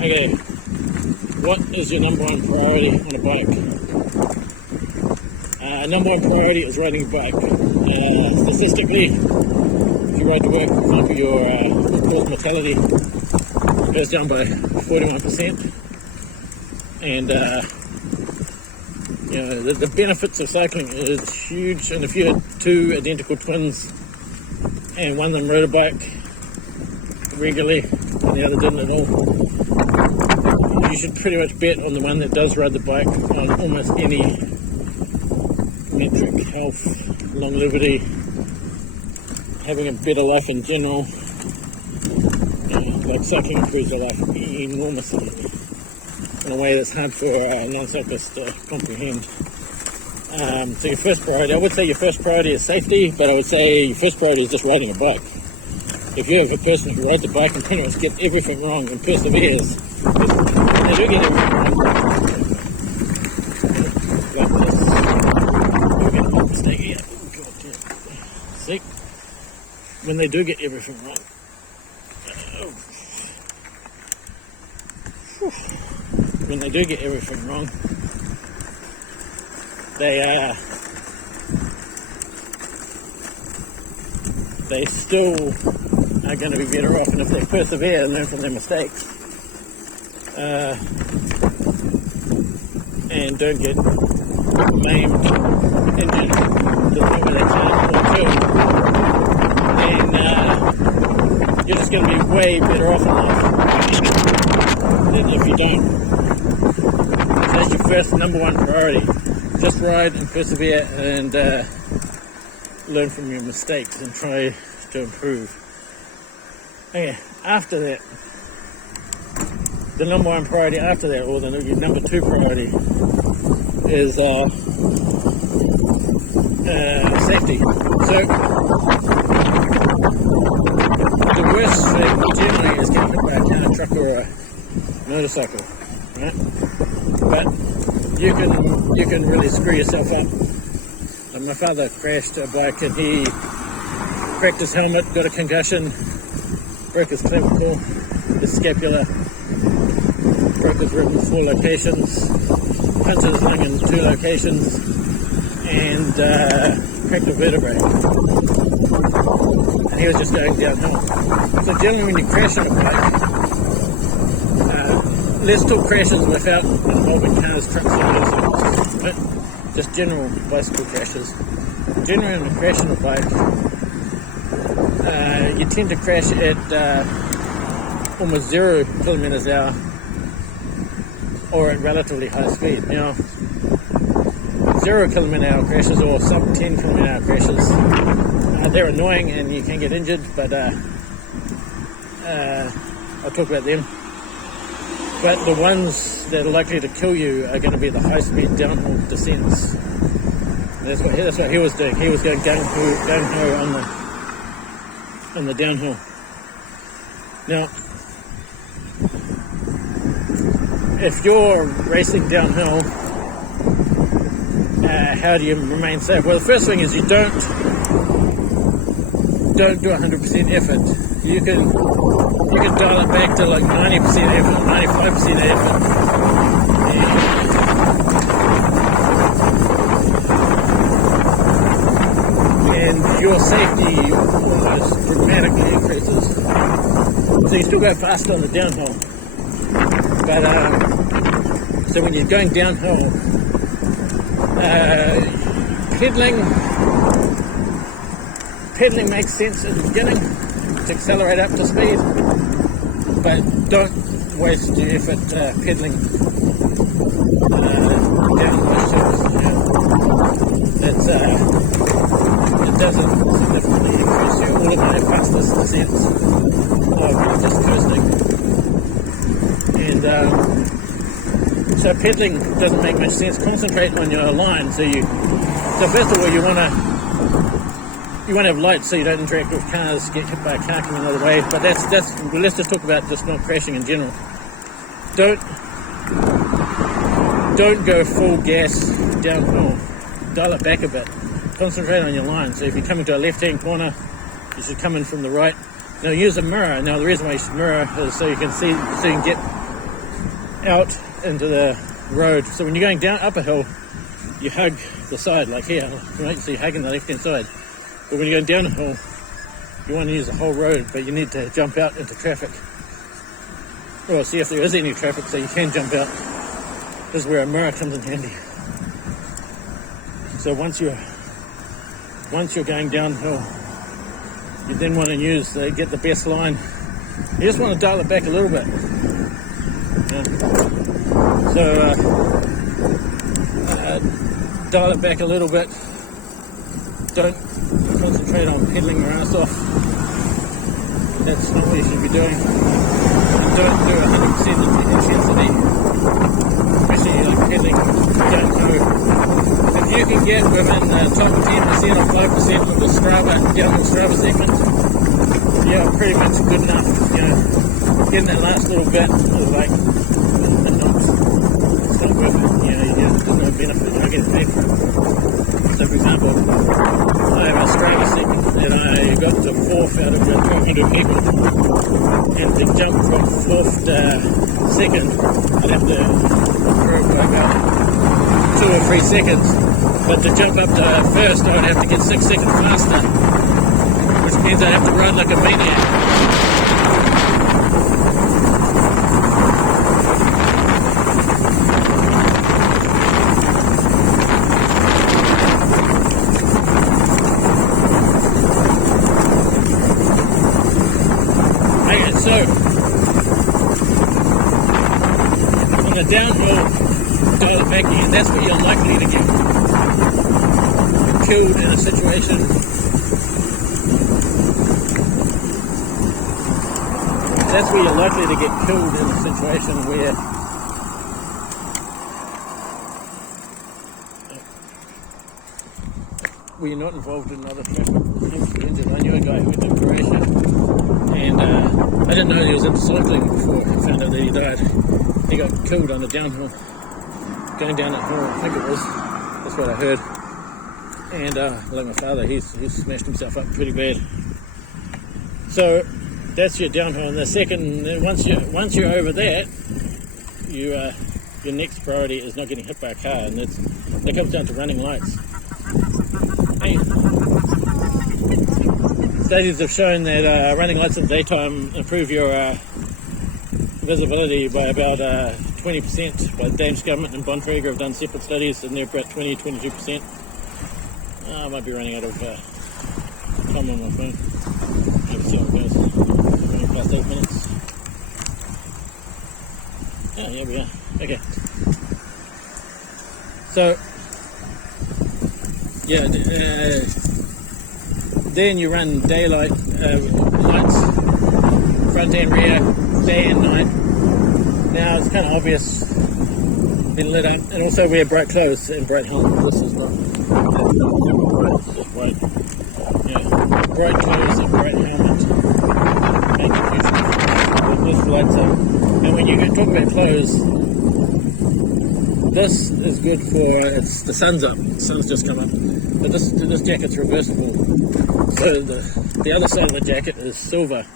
Okay, what is your number one priority on a bike? Number one priority is riding a bike. Statistically, if you ride to work, for example, your cause mortality goes down by 41%. And the benefits of cycling is huge. And if you had two identical twins and one of them rode a bike regularly and the other didn't at all, you should pretty much bet on the one that does ride the bike on almost any metric: health, longevity, having a better life in general. Like cycling improves their life enormously in a way that's hard for non-cyclists to comprehend. So your first priority, I would say your first priority is safety, but I would say your first priority is just riding a bike. If you have a person who rides a bike and pretty much gets everything wrong and perseveres, they do get everything wrong. Like this. We're going to put the mistake here. See? When they do get everything wrong. When they do get everything wrong, they still are going to be better off, and if they persevere and learn from their mistakes, and don't get maimed, injured to the point where they can't or killed, then you're just going to be way better off in life than if you don't. So that's your first number one priority. Just ride and persevere and learn from your mistakes and try to improve. Okay, after that, the number one priority after that, or the number two priority, is safety. So the worst thing generally is getting hit by a car, truck, or a motorcycle, right? But you can really screw yourself up. My father crashed a bike and he cracked his helmet, got a concussion, broke his clavicle, his scapula, broke his rib in 4 locations, punctured his lung in 2 locations, and cracked a vertebrae. And he was just going downhill. So generally when you crash on a bike, let's talk crashes without involving cars, trucks, and motorcycles, but just general bicycle crashes. Generally when you crash on a bike, you tend to crash at almost 0 kilometers an hour or at relatively high speed. Now, 0 kilometer an hour crashes or sub 10 kilometer an hour crashes, they're annoying and you can get injured, but I'll talk about them. But the ones that are likely to kill you are going to be the high-speed downhill descents. That's what he was doing. He was going gung-ho on the downhill. Now, if you're racing downhill, how do you remain safe? Well, the first thing is you don't do 100% effort. You can dial it back to like 90% effort, 95% effort. And your safety almost dramatically increases. So you still go faster on the downhill. But so when you're going downhill, pedaling makes sense in the beginning to accelerate up to speed, but don't waste your effort pedaling down those hills. It doesn't significantly increase your automatic fastness in the sense of just coasting. And so pedaling doesn't make much sense. Concentrate on your line. So first of all, you want to have lights so you don't interact with cars, get hit by a car coming another way. But let's just talk about just not crashing in general. Don't go full gas downhill. Dial it back a bit. Concentrate on your line. So if you're coming to a left-hand corner, you should come in from the right. Now use a mirror. Now the reason why you should mirror is so you can see, so you can get out into the road. So when you're going down up a hill, you hug the side like here, right? So you're hugging the left-hand side. But when you're going down a hill, you want to use the whole road, but you need to jump out into traffic. Or see if there is any traffic so you can jump out. This is where a mirror comes in handy. So once you're going downhill, you then want to get the best line. You just want to dial it back a little bit. So dial it back a little bit. Don't concentrate on pedaling your ass off. That's not what you should be doing. And don't do 100% intensity, especially like pedaling downhill. If you can get within the top 10% or 5% of the downhill Strava segment, you're pretty much good enough. Getting that last little bit is like it's not worth it. There's no benefit. You're not getting paid for it. So, for example, I have a Strava segment and I got to 4th out of the 200 people, and to jump from 4th to 2nd, I'd have to improve by about 2 or 3 seconds. But to jump up to 1st, I'd have to get 6 seconds faster, which means I'd have to run like a maniac. So, on the downhill, dial it back in, that's where you're likely to get killed in a situation. That's where you're likely to get killed in a situation where you're not involved in other traffic incidents. I knew a guy who went to Croatia, and I didn't know he was into cycling before I found out that he died. He got killed on the downhill, going down that hill, I think it was. That's what I heard. And like my father, he's smashed himself up pretty bad. So that's your downhill. And the second, once you're over that, your next priority is not getting hit by a car, and that comes down to running lights. Studies have shown that running lights in the daytime improve your visibility by about 20%. By the Danish government and Bontrager have done separate studies, and they're about 22%. I might be running out of time on my phone. Let's see how it goes. 20 past 8 minutes. Oh, here we are. Okay. So, yeah, then you run daylight lights, front and rear, day and night. Now it's kind of obvious, been lit up, and also wear bright clothes and bright helmet. This is not it's just bright. Yeah, bright clothes and bright helmet. Make it easy. This lights up. And when you talk about clothes, this is good for, the sun's up, the sun's just come up. But this jacket's reversible. So the other side of the jacket is silver.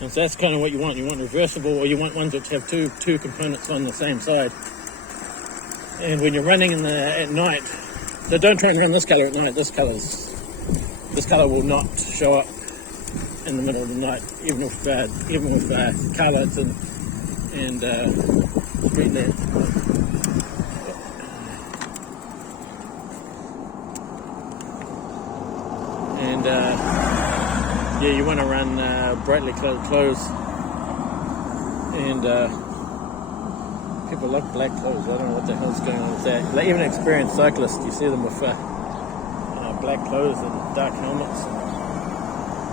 And so that's kind of what you want. You want reversible, or you want ones which have two components on the same side. And when you're running at night, so don't try and run this colour at night. This colour will not show up in the middle of the night, even with car lights and street lamp. And yeah, you want to run brightly colored clothes, and people like black clothes. I don't know what the hell's going on with that. Like, even experienced cyclists, you see them with black clothes and dark helmets.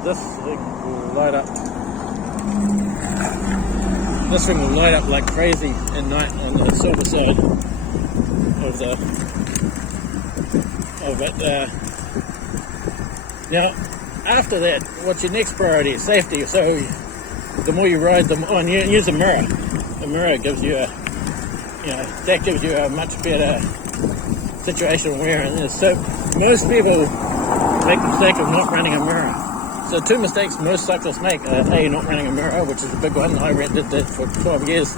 This thing will light up. This thing will light up like crazy at night on the silver side of it. Now, after that, what's your next priority? Safety. So, the more you ride, the more, and you use a mirror. The mirror gives you that gives you a much better situation where it is. So, most people make the mistake of not running a mirror. So, two mistakes most cyclists make are A, not running a mirror, which is a big one. I did that for 12 years,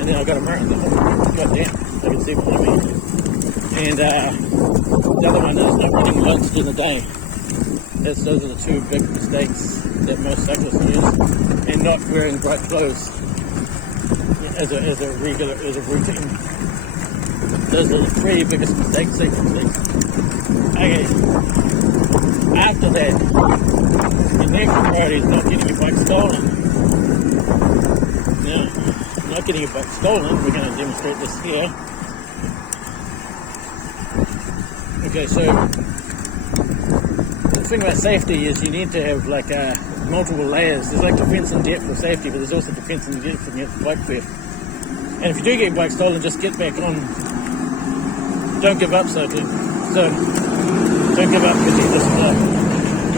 And then I got a mirror and thought, God damn, I can see behind me. And the other one is not getting lunched in the day. Those are the two big mistakes that most cyclists use. And not wearing bright clothes as a routine. Those are the three biggest mistakes they can make. Okay. After that, the next priority is not getting your bike stolen. Now, not getting your bike stolen, we're going to demonstrate this here. Okay, so the thing about safety is you need to have like multiple layers. There's like defense and depth for safety, but there's also defense and depth against bike theft. And if you do get your bike stolen, just get back on. Don't give up, cycling. So don't give up because you just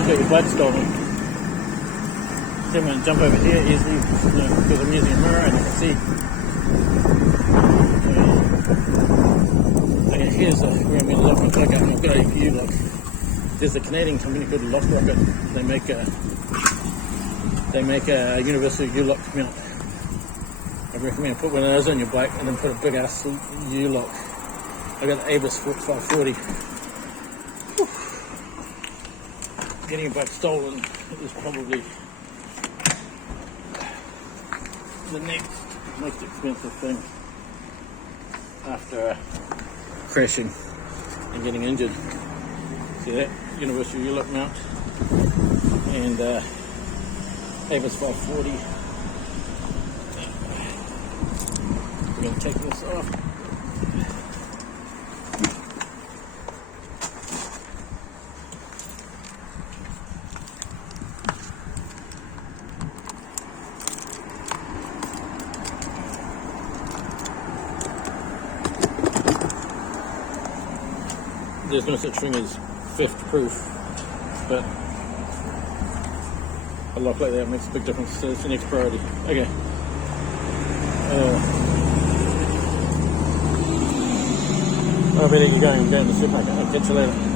got your bike stolen. So I'm going to jump over here easily, because I'm using a mirror and I can see. Okay, here's where I'm going to lock my bike up. I've got a U-lock. There's a Canadian company called Lock Rocket. They make a universal U-lock mount. I recommend put one of those on your bike and then put a big ass U-lock. I got the Avis 540. Whew. Getting a bike stolen is probably the next most expensive thing after crashing and getting injured. See that? Universal U-lock mount and Avis 540. We're going to take this off. There's no such thing as theft proof, but a lock like that makes a big difference, so it's the next priority. Okay. I better get going. I'm going to the supermarket. I'll catch you later.